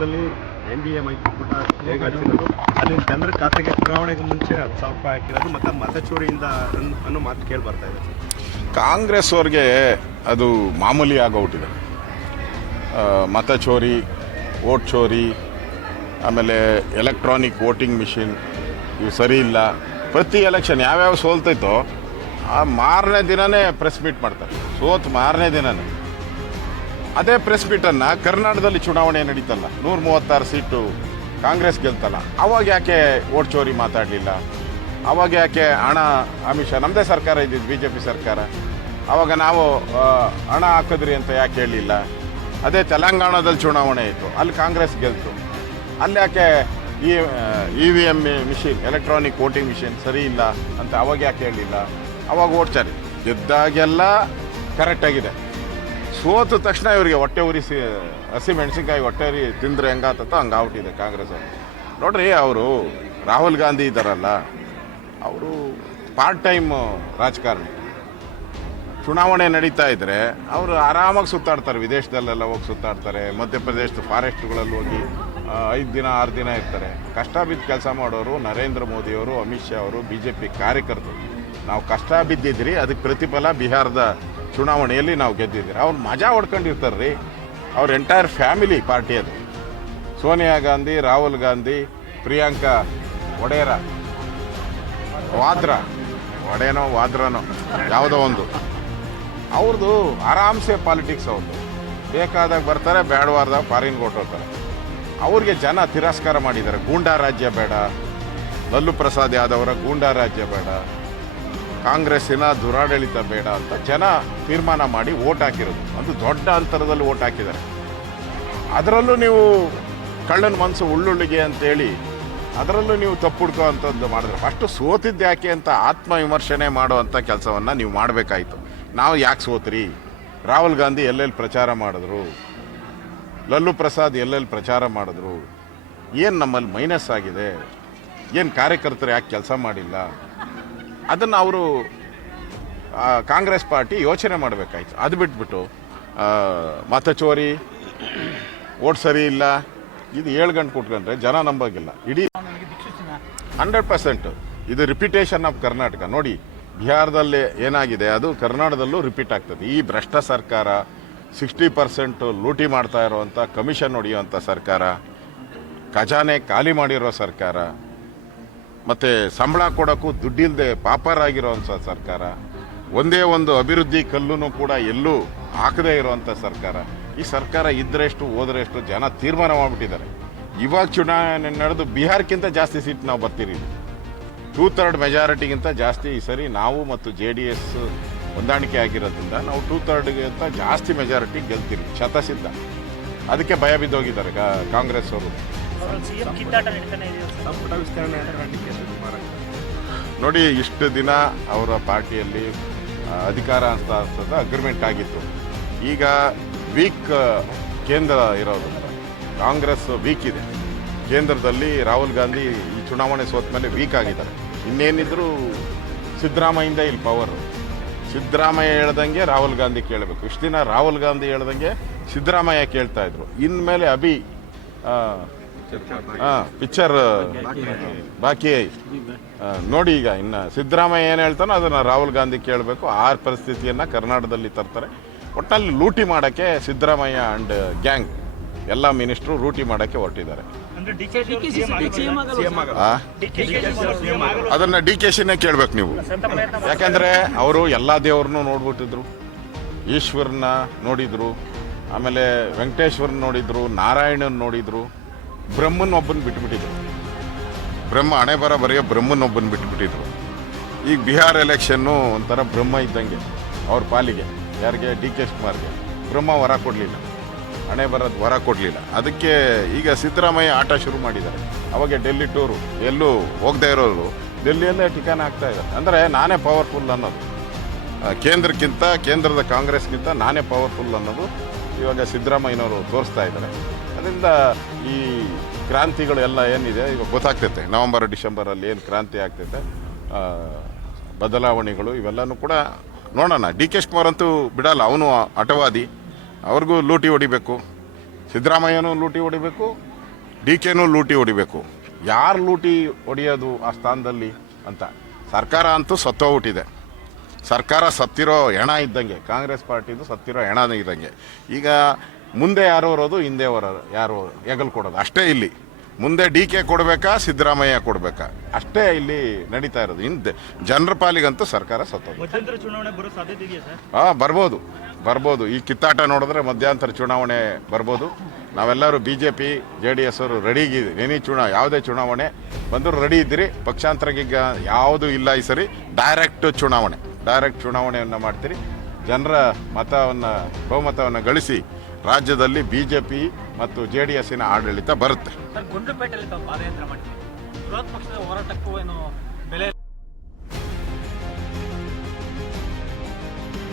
ಕೇಂದ್ರದಲ್ಲಿ N D A ಮೈತ್ರಿಕೂಟ ಅಲ್ಲಿ ಜನರ ಖಾತೆಗೆ ಚುನಾವಣೆಗೆ ಮುಂಚೆ ಹತ್ತು ಸಾವಿರ ರೂಪಾಯಿ ಹಾಕಿರೋದು, ಮತ್ತು ಮತ ಚೋರಿಯಿಂದ ಅನ್ನೋ ಮಾತು ಕೇಳಿ ಬರ್ತಾ ಇದೆ. ಕಾಂಗ್ರೆಸ್ ಅವ್ರಿಗೆ ಅದು ಮಾಮೂಲಿ ಆಗೋಗ್ಬಿಟ್ಟಿದೆ ಮತ ಚೋರಿ ಓಟ್ ಚೋರಿ, ಆಮೇಲೆ ಎಲೆಕ್ಟ್ರಾನಿಕ್ ವೋಟಿಂಗ್ ಮಿಷಿನ್ ಇವು ಸರಿ ಇಲ್ಲ. ಪ್ರತಿ ಎಲೆಕ್ಷನ್ ಯಾವ್ಯಾವ ಸೋಲ್ತೈತೋ ಆ ಮಾರನೇ ದಿನನೇ ಪ್ರೆಸ್ ಮೀಟ್ ಮಾಡ್ತಾರೆ. ಸೋತ್ ಮಾರನೇ ದಿನನೇ. ಅದೇ ಪ್ರೆಸ್ ಮೀಟನ್ನು ಕರ್ನಾಟಕದಲ್ಲಿ ಚುನಾವಣೆ ನಡೀತಲ್ಲ. ನೂರ ಮೂವತ್ತಾರು ಸೀಟು ಕಾಂಗ್ರೆಸ್ ಗೆಲ್ತಲ್ಲ. ಅವಾಗ ಯಾಕೆ ಓಟ್ ಚೋರಿ ಮಾತಾಡಲಿಲ್ಲ? ಅವಾಗ ಯಾಕೆ ಹಣ ಆಮಿಷ ನಮ್ಮದೇ ಸರ್ಕಾರ ಇದ್ದಿದ್ದು ಬಿ ಜೆ ಪಿ ಸರ್ಕಾರ. ಅವಾಗ ನಾವು ಹಣ ಹಾಕಿದ್ರಿ ಅಂತ ಯಾಕೆ ಹೇಳಲಿಲ್ಲ ಅದೇ ತೆಲಂಗಾಣದಲ್ಲಿ ಚುನಾವಣೆ ಇತ್ತು. ಅಲ್ಲಿ ಕಾಂಗ್ರೆಸ್ ಗೆಲ್ತು. ಅಲ್ಲಿ ಯಾಕೆ ಈ E V M machine electronic voting machine ಸರಿ ಇಲ್ಲ ಅಂತ ಅವಾಗ ಯಾಕೆ ಹೇಳಲಿಲ್ಲ ಅವಾಗ ಓಟ್ ಚಾರಿ. ಗೆದ್ದಾಗೆಲ್ಲ ಕರೆಕ್ಟಾಗಿದೆ ಸೋತ ತಕ್ಷಣ ಇವರಿಗೆ ಹೊಟ್ಟೆ ಉರಿಸಿ, ಹಸಿ ಮೆಣಸಿನ್ಕಾಯಿ ಹೊಟ್ಟೆ ಉರಿ ತಿಂದ್ರೆ ಹೆಂಗಾತತ್ತೋ ಹಂಗಾಗ್ಬಿಟ್ಟಿದೆ ಕಾಂಗ್ರೆಸ್ ಅವರು. ನೋಡ್ರಿ, ಅವರು ರಾಹುಲ್ ಗಾಂಧಿ ಇದ್ದಾರಲ್ಲ, ಅವರು ಪಾರ್ಟ್ ಟೈಮ್ ರಾಜಕಾರಣಿ. ಚುನಾವಣೆ ನಡೀತಾ ಇದ್ದರೆ ಅವರು ಆರಾಮಾಗಿ ಸುತ್ತಾಡ್ತಾರೆ, ವಿದೇಶದಲ್ಲೆಲ್ಲ ಹೋಗಿ ಸುತ್ತಾಡ್ತಾರೆ, ಮಧ್ಯಪ್ರದೇಶದ ಫಾರೆಸ್ಟ್ಗಳಲ್ಲಿ ಹೋಗಿ ಐದು ದಿನ, ಆರು ದಿನ ಇರ್ತಾರೆ. ಕಷ್ಟ ಬಿದ್ದು ಕೆಲಸ ಮಾಡೋರು ನರೇಂದ್ರ ಮೋದಿಯವರು, ಅಮಿತ್ ಶಾ ಅವರು ಬಿ ಜೆ ಪಿ ಕಾರ್ಯಕರ್ತರು. ನಾವು ಕಷ್ಟ ಬಿದ್ದಿದ್ರಿ, ಅದಕ್ಕೆ ಪ್ರತಿಫಲ ಬಿಹಾರದ ಚುನಾವಣೆಯಲ್ಲಿ ನಾವು ಗೆದ್ದಿದ್ದೀರಿ? ಅವ್ರು ಮಜಾ ಹೊಡ್ಕೊಂಡಿರ್ತಾರೆ ರೀ ಅವ್ರ ಎಂಟೈರ್ ಫ್ಯಾಮಿಲಿ ಪಾರ್ಟಿ ಅದು. ಸೋನಿಯಾ ಗಾಂಧಿ, ರಾಹುಲ್ ಗಾಂಧಿ, ಪ್ರಿಯಾಂಕಾ ಒಡೇರ ವಾದ್ರಾ. ಒಡೇನೋ ವಾದ್ರಾನೋ, ಯಾವುದೋ ಒಂದು. ಅವ್ರದ್ದು ಆರಾಮ್ಸೆ ಪಾಲಿಟಿಕ್ಸ್ ಅವ್ರದ್ದು ಬೇಕಾದಾಗ ಬರ್ತಾರೆ ಬೇಡವಾರ್ದಾಗ ಫಾರಿನ್ ಕೊಟ್ಟೋಗ್ತಾರೆ ಅವ್ರಿಗೆ ಜನ ತಿರಸ್ಕಾರ ಮಾಡಿದ್ದಾರೆ. ಗೂಂಡಾ ರಾಜ್ಯ ಬೇಡ. ಲಲ್ಲು ಪ್ರಸಾದ್ ಯಾದವರ ಗೂಂಡಾ ರಾಜ್ಯ ಬೇಡ. ಕಾಂಗ್ರೆಸ್ಸಿನ ದುರಾಡಳಿತ ಬೇಡ ಅಂತ ಜನ ತೀರ್ಮಾನ ಮಾಡಿ ಓಟ್ ಹಾಕಿರೋದು. ಅದು ದೊಡ್ಡ ಅಂತರದಲ್ಲಿ ಓಟ್ ಹಾಕಿದ್ದಾರೆ. ಅದರಲ್ಲೂ ನೀವು ಕಳ್ಳನ ಮನಸ್ಸು ಉಳ್ಳುಳ್ಳಿಗೆ ಅಂತೇಳಿ, ಅದರಲ್ಲೂ ನೀವು ತಪ್ಪು ಹುಡ್ಕೋ ಅಂಥದ್ದು ಮಾಡಿದ್ರೆ ಫಸ್ಟು ಸೋತಿದ್ದು ಯಾಕೆ ಅಂತ ಆತ್ಮವಿಮರ್ಶನೆ ಮಾಡುವಂಥ ಕೆಲಸವನ್ನು ನೀವು ಮಾಡಬೇಕಾಯಿತು. ನಾವು ಯಾಕೆ ಸೋತ್ರಿ? ರಾಹುಲ್ ಗಾಂಧಿ ಎಲ್ಲೆಲ್ಲಿ ಪ್ರಚಾರ ಮಾಡಿದ್ರು? ಲಲ್ಲು ಪ್ರಸಾದ್ ಎಲ್ಲೆಲ್ಲಿ ಪ್ರಚಾರ ಮಾಡಿದ್ರು? ಏನು ನಮ್ಮಲ್ಲಿ ಮೈನಸ್ ಆಗಿದೆ? ಏನು ಕಾರ್ಯಕರ್ತರು ಯಾಕೆ ಕೆಲಸ ಮಾಡಿಲ್ಲ? ಅದನ್ನು ಅವರು ಕಾಂಗ್ರೆಸ್ ಪಾರ್ಟಿ ಯೋಚನೆ ಮಾಡಬೇಕಾಯ್ತು. ಅದು ಬಿಟ್ಬಿಟ್ಟು ಮತ ಚೋರಿ ಓಟ್ ಸರಿ ಇಲ್ಲ, ಇದು ಏಳು ಗಂಟೆ ಕೊಟ್ಕೊಂಡ್ರೆ ಜನ ನಂಬೋಗಿಲ್ಲ. ಇಡೀ ಹಂಡ್ರೆಡ್ ಪರ್ಸೆಂಟ್ ಇದು ರಿಪಿಟೇಷನ್ ಆಫ್ ಕರ್ನಾಟಕ ನೋಡಿ, ಬಿಹಾರದಲ್ಲಿ ಏನಾಗಿದೆ, ಅದು ಕರ್ನಾಟಕದಲ್ಲೂ ರಿಪೀಟ್ ಆಗ್ತದೆ. ಈ ಭ್ರಷ್ಟ ಸರ್ಕಾರ ಸಿಕ್ಸ್ಟಿ ಪರ್ಸೆಂಟ್ ಲೂಟಿ ಮಾಡ್ತಾ ಇರುವಂಥ ಕಮಿಷನ್ ಹೊಡೆಯುವಂಥ ಸರ್ಕಾರ, ಖಜಾನೆ ಖಾಲಿ ಮಾಡಿರೋ ಸರ್ಕಾರ ಮತ್ತು ಸಂಬಳ ಕೊಡೋಕ್ಕೂ ದುಡ್ಡಿಲ್ಲದೆ ಪಾಪರಾಗಿರೋವಂಥ ಸರ್ಕಾರ, ಒಂದೇ ಒಂದು ಅಭಿವೃದ್ಧಿ ಕಲ್ಲೂ ಕೂಡ ಎಲ್ಲೂ ಹಾಕದೇ ಇರೋವಂಥ ಸರ್ಕಾರ. ಈ ಸರ್ಕಾರ ಇದ್ದರೆಷ್ಟು ಹೋದ್ರೆಷ್ಟು ಜನ ತೀರ್ಮಾನ ಮಾಡಿಬಿಟ್ಟಿದ್ದಾರೆ. ಇವಾಗ ಚುನಾವಣೆ ನಡೆದು ಬಿಹಾರ್ಕ್ಕಿಂತ ಜಾಸ್ತಿ ಸೀಟ್ ನಾವು ಬರ್ತೀರಿ. ಟೂ ಥರ್ಡ್ ಮೆಜಾರಿಟಿಗಿಂತ ಜಾಸ್ತಿ ಈ ಸರಿ ನಾವು ಮತ್ತು ಜೆ ಡಿ ಎಸ್ ಹೊಂದಾಣಿಕೆ ಆಗಿರೋದ್ರಿಂದ ನಾವು ಟೂ ಥರ್ಡ್ಗಿಂತ ಜಾಸ್ತಿ ಮೆಜಾರಿಟಿ ಗೆಲ್ತೀವಿ ಶತಸಿದ್ಧ. ಅದಕ್ಕೆ ಭಯ ಬಿದ್ದೋಗಿದ್ದಾರೆ ಕಾಂಗ್ರೆಸ್ ಅವರು ಸಂಪುಟ ವಿಸ್ತರಣೆ ನೋಡಿ ಇಷ್ಟು ದಿನ ಅವರ ಪಾರ್ಟಿಯಲ್ಲಿ ಅಧಿಕಾರ ಅಂತ ಅನ್ಸೋದು ಅಗ್ರಿಮೆಂಟ್ ಆಗಿತ್ತು. ಈಗ ವೀಕ್ ಕೇಂದ್ರ ಇರೋದು. ಕಾಂಗ್ರೆಸ್ ವೀಕ್ ಇದೆ. ಕೇಂದ್ರದಲ್ಲಿ ರಾಹುಲ್ ಗಾಂಧಿ ಈ ಚುನಾವಣೆ ಸೋತ ಮೇಲೆ ವೀಕ್ ಆಗಿದ್ದಾರೆ. ಇನ್ನೇನಿದ್ರು ಸಿದ್ದರಾಮಯ್ಯಿಂದ ಇಲ್ಲಿ ಪವರು ಸಿದ್ದರಾಮಯ್ಯ ಹೇಳ್ದಂಗೆ ರಾಹುಲ್ ಗಾಂಧಿ ಕೇಳಬೇಕು. ಇಷ್ಟು ದಿನ ರಾಹುಲ್ ಗಾಂಧಿ ಹೇಳ್ದಂಗೆ ಸಿದ್ದರಾಮಯ್ಯ ಕೇಳ್ತಾ ಇದ್ರು. ಇನ್ಮೇಲೆ ಅಭಿ ಆ, ಆ, ಪಿಕ್ಚರ್ ಬಾಕಿ ನೋಡಿ ಈಗ ಇನ್ನು ಸಿದ್ದರಾಮಯ್ಯ ಏನು ಹೇಳ್ತಾನೋ ಅದನ್ನು ರಾಹುಲ್ ಗಾಂಧಿ ಕೇಳಬೇಕು. ಆ ಪರಿಸ್ಥಿತಿಯನ್ನು ಕರ್ನಾಟಕದಲ್ಲಿ ತರ್ತಾರೆ. ಒಟ್ಟಲ್ಲಿ ಲೂಟಿ ಮಾಡೋಕ್ಕೆ ಸಿದ್ದರಾಮಯ್ಯ ಆ್ಯಂಡ್ ಗ್ಯಾಂಗ್ ಎಲ್ಲ ಮಿನಿಸ್ಟ್ರು ರೂಟಿ ಮಾಡೋಕ್ಕೆ ಹೊರಟಿದ್ದಾರೆ. ಅದನ್ನು ಡಿ ಕೆ ಶಿನೇ ಕೇಳ್ಬೇಕು ನೀವು. ಯಾಕೆಂದರೆ ಯಾಕಂದ್ರೆ ಅವರು ಎಲ್ಲ ದೇವ್ರನ್ನೂ ನೋಡ್ಬಿಟ್ಟಿದ್ರು. ಈಶ್ವರನ ನೋಡಿದ್ರು. ಆಮೇಲೆ ವೆಂಕಟೇಶ್ವರನ ನೋಡಿದ್ರು. ನಾರಾಯಣನ ನೋಡಿದ್ರು. ಬ್ರಹ್ಮನ್ ಒಬ್ಬನ ಬಿಟ್ಬಿಟ್ಟಿದ್ರು. ಬ್ರಹ್ಮ ಹಣೆ ಬರ ಬರೆಯ ಬ್ರಹ್ಮನ್ ಒಬ್ಬನ ಬಿಟ್ಬಿಟ್ಟಿದ್ರು. ಈಗ ಬಿಹಾರ್ ಎಲೆಕ್ಷನ್ನು ಒಂಥರ ಬ್ರಹ್ಮ ಇದ್ದಂಗೆ, ಅವ್ರ ಪಾಲಿಗೆ, ಯಾರಿಗೆ? D K ಶಿವಕುಮಾರ್ಗೆ. ಬ್ರಹ್ಮ ವರ ಕೊಡಲಿಲ್ಲ. ಹಣೆ ಬರೋದು ವರ ಕೊಡಲಿಲ್ಲ. ಅದಕ್ಕೆ ಈಗ ಸಿದ್ದರಾಮಯ್ಯ ಆಟ ಶುರು ಮಾಡಿದ್ದಾರೆ. ಅವಾಗ ಡೆಲ್ಲಿ ಟೂರು, ಎಲ್ಲೂ ಹೋಗದೆ ಇರೋರು, ಡೆಲ್ಲಿಯಲ್ಲೇ ಠಿಕಾನ ಆಗ್ತಾ ಇದ್ದಾರೆ. ಅಂದರೆ ನಾನೇ ಪವರ್ಫುಲ್ ಅನ್ನೋದು. ಕೇಂದ್ರಕ್ಕಿಂತ, ಕೇಂದ್ರದ ಕಾಂಗ್ರೆಸ್ಗಿಂತ ನಾನೇ ಪವರ್ಫುಲ್ ಅನ್ನೋದು ಇವಾಗ ಸಿದ್ದರಾಮಯ್ಯನವರು ತೋರಿಸ್ತಾ ಇದ್ದಾರೆ. ಅದರಿಂದ ಈ ಕ್ರಾಂತಿಗಳು ಎಲ್ಲ ಏನಿದೆ, ಈಗ ಗೊತ್ತಾಗ್ತೈತೆ. ನವಂಬರ್, ಡಿಸೆಂಬರಲ್ಲಿ ಏನು ಕ್ರಾಂತಿ ಆಗ್ತೈತೆ ಬದಲಾವಣೆಗಳು ಇವೆಲ್ಲನೂ ಕೂಡ ನೋಡೋಣ. ಡಿ ಕೆ ಶಿವಕುಮಾರ್ ಅಂತೂ ಬಿಡಲ್ಲ, ಅವನು ಹಠವಾದಿ. ಅವ್ರಿಗೂ ಲೂಟಿ ಹೊಡಿಬೇಕು. ಸಿದ್ದರಾಮಯ್ಯನೂ ಲೂಟಿ ಹೊಡಿಬೇಕು. ಡಿ ಕೆನೂ ಲೂಟಿ ಹೊಡಿಬೇಕು. ಯಾರು ಲೂಟಿ ಹೊಡೆಯೋದು ಆ ಸ್ಥಾನದಲ್ಲಿ ಅಂತ. ಸರ್ಕಾರ ಅಂತೂ ಸತ್ತೋಗ್ಬಿಟ್ಟಿದೆ ಸರ್ಕಾರ ಸತ್ತಿರೋ ಹೆಣ ಇದ್ದಂಗೆ, ಕಾಂಗ್ರೆಸ್ ಪಾರ್ಟಿದು ಸತ್ತಿರೋ ಹೆಣ ಇದ್ದಂಗೆ. ಈಗ ಮುಂದೆ ಯಾರು ಬರೋದು ಹಿಂದೆ ಬರೋದು ಯಾರು ಹೆಗಲು ಕೊಡೋದು? ಅಷ್ಟೇ ಇಲ್ಲಿ. ಮುಂದೆ ಡಿ ಕೆ ಕೊಡಬೇಕಾ ಸಿದ್ದರಾಮಯ್ಯ ಕೊಡಬೇಕಾ? ಅಷ್ಟೇ ಇಲ್ಲಿ ನಡೀತಾ ಇರೋದು. ಹಿಂದೆ ಜನರ ಪಾಲಿಗಂತೂ ಸರ್ಕಾರ ಸತ್ತೋದು. ಹಾಂ ಬರ್ಬೋದು. ಬರ್ಬೋದು. ಈ ಕಿತ್ತಾಟ ನೋಡಿದ್ರೆ ಮಧ್ಯಂತರ ಚುನಾವಣೆ ಬರ್ಬೋದು. ನಾವೆಲ್ಲರೂ B J P J D S ಅವರು ರೆಡಿಗಿದ್ದೀವಿ ಎನಿ ಚುನಾ ಯಾವುದೇ ಚುನಾವಣೆ ಬಂದರೂ ರೆಡಿ ಇದ್ದೀರಿ. ಪಕ್ಷಾಂತರಗೀಗ ಯಾವುದು ಇಲ್ಲ ಈ ಸರಿ. ಡೈರೆಕ್ಟ್ ಚುನಾವಣೆ. ಡೈರೆಕ್ಟ್ ಚುನಾವಣೆಯನ್ನು ಮಾಡ್ತೀರಿ. ಜನರ ಮತವನ್ನು ಬಹುಮತವನ್ನು ಗಳಿಸಿ ರಾಜ್ಯದಲ್ಲಿ ಬಿ ಜೆ ಪಿ ಮತ್ತು ಜೆ ಡಿ ಎಸ್ಸಿನ ಆಡಳಿತ ಬರುತ್ತೆ